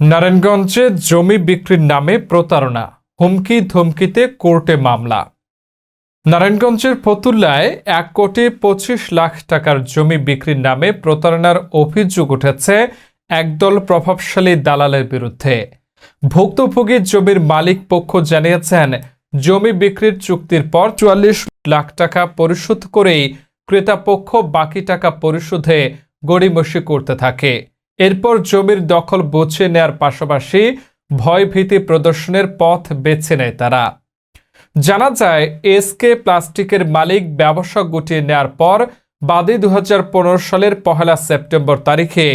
নারায়ণগঞ্জে জমি বিক্রির নামে প্রতারণা, হুমকি ধমকিতে কোর্টে মামলা। নারায়ণগঞ্জের ফতুল্লায় এক কোটি পঁচিশ লাখ টাকার জমি বিক্রির নামে প্রতারণার অভিযোগ উঠেছে একদল প্রভাবশালী দালালের বিরুদ্ধে। ভুক্তভোগী জমির মালিক পক্ষ জানিয়েছেন, জমি বিক্রির চুক্তির পর চুয়াল্লিশ লাখ টাকা পরিশোধ করেই ক্রেতাপক্ষ বাকি টাকা পরিশোধে গড়িমসি করতে থাকে। এরপর জমির দখল বুঝে নেয়ার পাশাপাশি ভয়ভীতি প্রদর্শনের পথ বেছে নেয় তারা। জানা যায়, এসকে প্লাস্টিকের মালিক ব্যবসা গুটিয়ে নেয়ার পর বাদী পনেরো সালের পহেলা সেপ্টেম্বর তারিখে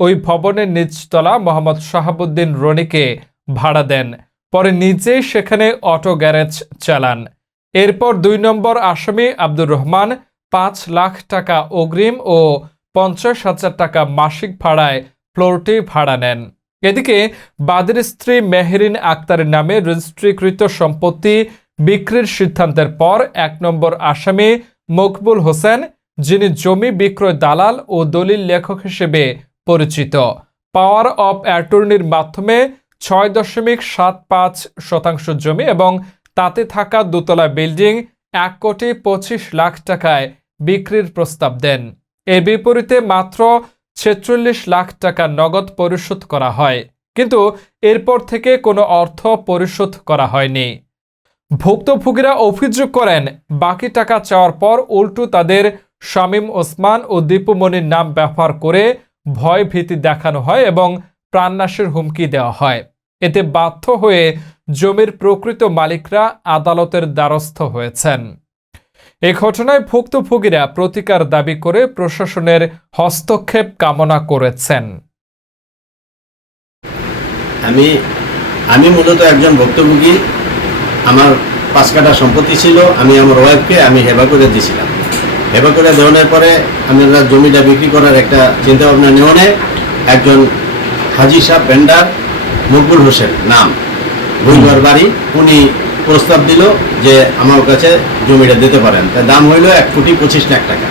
ওই ভবনের নিচতলা মোহাম্মদ শাহাবুদ্দিন রনিকে ভাড়া দেন। পরে নিজেই সেখানে অটো গ্যারেজ চালান। এরপর দুই নম্বর আসামি আব্দুর রহমান পাঁচ লাখ টাকা অগ্রিম ও পঞ্চাশ হাজার টাকা মাসিক ভাড়ায় ফ্লোরটি ভাড়া নেন। এদিকে বাদের স্ত্রী মেহরিন আক্তারের নামে রেজিস্ট্রিকৃত সম্পত্তি বিক্রির সিদ্ধান্তের পর এক নম্বর আসামি মকবুল হোসেন, যিনি জমি বিক্রয় দালাল ও দলিল লেখক হিসেবে পরিচিত। পাওয়ার অফ অ্যাটর্নির মাধ্যমে ছয় দশমিক সাত পাঁচ শতাংশ জমি এবং তাতে থাকা দোতলা বিল্ডিং এক কোটি পঁচিশ লাখ টাকায় বিক্রির প্রস্তাব দেন। এর বিপরীতে মাত্র ছেচল্লিশ লাখ টাকা নগদ পরিশোধ করা হয়। কিন্তু এরপর থেকে কোনো অর্থ পরিশোধ করা হয়নি। ভুক্তভোগীরা অভিযোগ করেন, বাকি টাকা চাওয়ার পর উল্টো তাদের শামীম ওসমান ও দীপুমণির নাম ব্যবহার করে ভয় ভীতি দেখানো হয় এবং প্রাণনাশের হুমকি দেওয়া হয়। এতে বাধ্য হয়ে জমির প্রকৃত মালিকরা আদালতের দ্বারস্থ হয়েছেন। এ ঘটনায় ভুক্তভোগীরা প্রতিকার দাবি করে প্রশাসনের হস্তক্ষেপ কামনা করেছেন। আমি আমি মূলত একজন ভুক্তভোগী। আমার পাঁচ কাটা সম্পত্তি ছিল আমি আমার ওয়াইফকে আমি হেবা করে দিয়েছিলাম। হেবা করে দেওয়ানোর পরে আমরা জমিটা বিক্রি করার একটা চিন্তা ভাবনা নেওয়ানে একজন হাজি সাহ ভেন্ডার মকবুল হোসেন নাম। ভুইবার বাড়ি উনি প্রস্তাব দিল যে আমার কাছে জমিটা দিতে পারেন। তার দাম হইল এক কোটি পঁচিশ লাখ টাকা।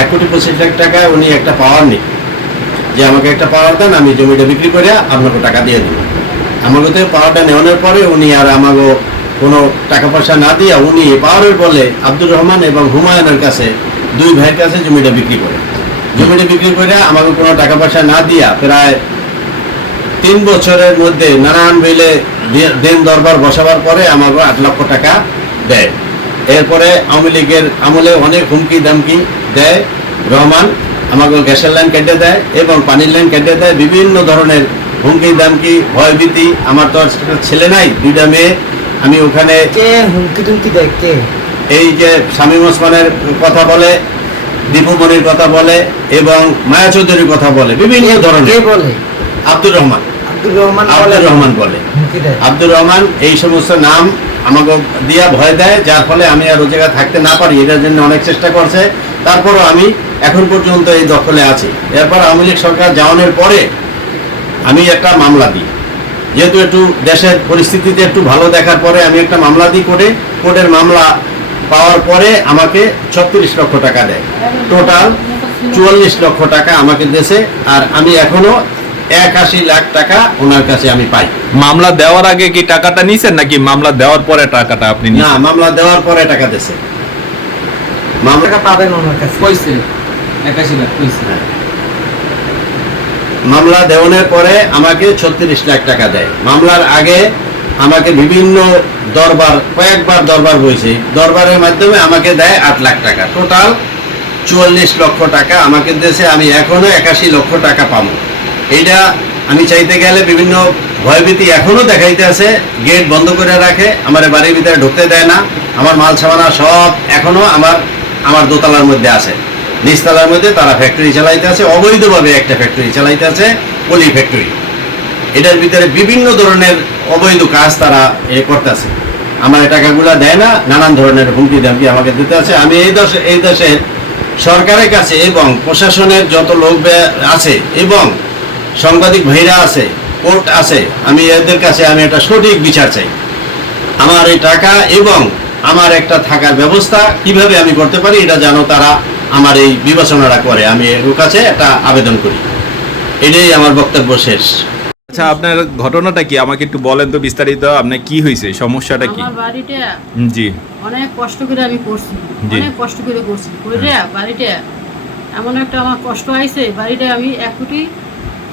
এক কোটি পঁচিশ লাখ টাকায় উনি একটা পাওয়ার নেই। যে আমাকে একটা পাওয়ার দেন, আমি জমিটা বিক্রি করে আপনাকে টাকা দিয়ে দেবো। আমাকে তো পাওয়ারটা নেওয়ানোর পরে উনি আর আমাকে কোনো টাকা পয়সা না দিয়া উনি পাওয়ারের বলে আব্দুর রহমান এবং হুমায়ুনের কাছে দুই ভাইয়ের কাছে জমিটা বিক্রি করে। জমিটা বিক্রি করে আমাকে কোনো টাকা পয়সা না দিয়া প্রায় তিন বছরের মধ্যে নানান মিলে দে- দেন দরবার বসাবার পরে আমাকে আট লক্ষ টাকা দেয়। এরপরে আওয়ামী লীগের আমলে অনেক হুমকি দামকি দেয়। রহমান আমাকে গ্যাসের লাইন কেটে দেয় এবং পানির লাইন কেটে দেয়। বিভিন্ন ধরনের হুমকি দামকি ভয়ভীতি আমার তো ছেলে নাই দুইটা মেয়ে। আমি ওখানে হুমকি টুমকি দেয়? কে? এই যে শামীম ওসমানের কথা বলে দীপুমণির কথা বলে এবং মায়া চৌধুরীর কথা বলে বিভিন্ন কে ধরনের। বলে? আব্দুর রহমান। আব্দুর রহমান আব্দুর রহমান বলে। আব্দুর রহমান এই সমস্ত নাম আমাকে দিয়া ভয় দেয় যার ফলে আমি আর ও জায়গায় থাকতে না পারি এটার জন্য অনেক চেষ্টা করছে। তারপরও আমি এখন পর্যন্ত এই দখলে আছি। এরপর আওয়ামী লীগ সরকার যাওয়ানোর পরে আমি একটা মামলা দিই। যেহেতু একটু দেশের পরিস্থিতিতে একটু ভালো দেখার পরে আমি একটা মামলা দিই কোর্টে। কোর্টের মামলা পাওয়ার পরে আমাকে ছত্রিশ লক্ষ টাকা দেয়। টোটাল চুয়াল্লিশ লক্ষ টাকা আমাকে দেশে আর আমি এখনও একাশি লাখ টাকা ওনার কাছে আমি পাই। মামলা দেওয়ার আগে কি টাকাটা নিছেন নাকি মামলা দেওয়ার পরে টাকাটা আপনি না মামলা দেওয়ার পরে টাকা দেশে মামলা টাকা পাবেন ওনার কাছে। কইছে। একাশি লাখ কইছে। মামলা দেওয়ানোর পরে আমাকে ছত্রিশ লাখ টাকা দেয়। মামলার আগে আমাকে বিভিন্ন দরবার কয়েকবার দরবার বইছে। দরবারের মাধ্যমে আমাকে দেয় আট লাখ টাকা। টোটাল চুয়াল্লিশ লক্ষ টাকা আমাকে দেশে আমি এখনও একাশি লক্ষ টাকা পাবো। এইটা আমি চাইতে গেলে বিভিন্ন ভয়ভীতি এখনও দেখাইতে আছে। গেট বন্ধ করে রাখে, আমার বাড়ির ভিতরে ঢুকতে দেয় না। আমার মাল সামানা সব এখনও আমার আমার দোতলার মধ্যে আছে। নিচতলার মধ্যে তারা ফ্যাক্টরি চালাইতে আছে, অবৈধভাবে একটা ফ্যাক্টরি চালাইতে আছে, পলি ফ্যাক্টরি এটার ভিতরে বিভিন্ন ধরনের অবৈধ কাজ তারা এ করতেছে। আমার টাকাগুলা দেয় না, নানান ধরনের হুমকি দামকি আমাকে দিতে আছে। আমি এই দেশে, এই দেশের সরকারের কাছে এবং প্রশাসনের যত লোক আছে এবং সাংবাদিক ভাইরা আছে কোর্ট আছে আমি এদের কাছে আমি একটা সঠিক বিচার চাই। আমার এই টাকা এবং আমার একটা থাকার ব্যবস্থা কীভাবে আমি করতে পারি এটা যেন তারা আমার এই বিবেচনাটা করে। আমি এর কাছে একটা আবেদন করি। এটাই আমার বক্তব্য শেষ। আচ্ছা আপনার ঘটনাটা কি? আমাকে একটু বলেন তো বিস্তারিত আপনার কি হয়েছে? সমস্যাটা কি? আমার বাড়িটা জি। অনেক কষ্ট করে আমি করছি। অনেক কষ্ট করে করছি। করে বাড়িটা এমন একটা আমার কষ্ট আইছে বাড়িটা আমি এক কোটি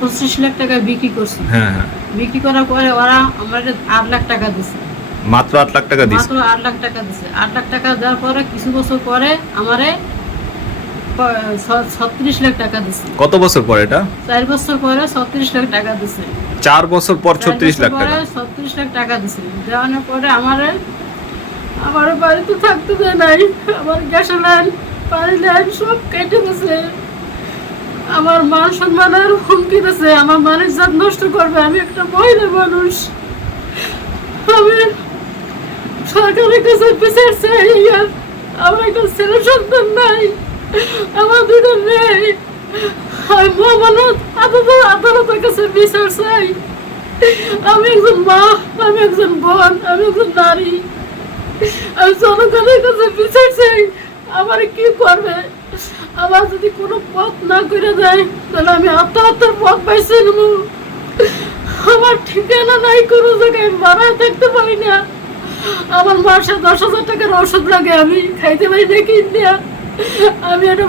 পঁচিশ লাখ টাকায় বিক্রি করছি। হ্যাঁ হ্যাঁ। বিক্রি করার পরে ওরা আমার আট লাখ টাকা দিছে। মাত্র আট লাখ টাকা দিস মাত্র আট লাখ টাকা দিছে। আট লাখ টাকা দেওয়ার পরে কিছু বছর পরে আমারে ছত্রিশ লাখ টাকা দিছে। কত বছর পর এটা? চার বছর পরে ছত্রিশ লাখ টাকা দিছে। চার বছর পর ছত্রিশ লাখ টাকা। ছত্রিশ লাখ টাকা দিছে। দেওয়ানোর পরে আমারে আমার বাড়িতে থাকতে দেয় নাই। আমার গ্যাসের লাইন পানি লাইন সব কেটে দিছে। আমার মান সম্মানের হুমকি দিছে, আমার মানের জাত নষ্ট করবে, আমি একটা মহিলা মানুষ। আমি সরকারের কাছে বিচার চাই আমার একটা ছেলে সন্তান নাই, আমার দুটো নেই আমি কাছে বিচার চাই। আমি একজন আমি একজন বোন, আমি একজন নারী। আমি কাছে বিচার চাই, আমার কি করবে? আমার যদি কোনো পথ না করে দেয়, তাহলে আমি আত্মহত্যার পথ পাইছি আমার ঠিকানা নাই, কোনো জায়গায় মারা থাকতে পারি না। আমার মাসে দশ হাজার টাকার ওষুধ লাগে, আমি খাইতে পারি না কিনে আমি একটা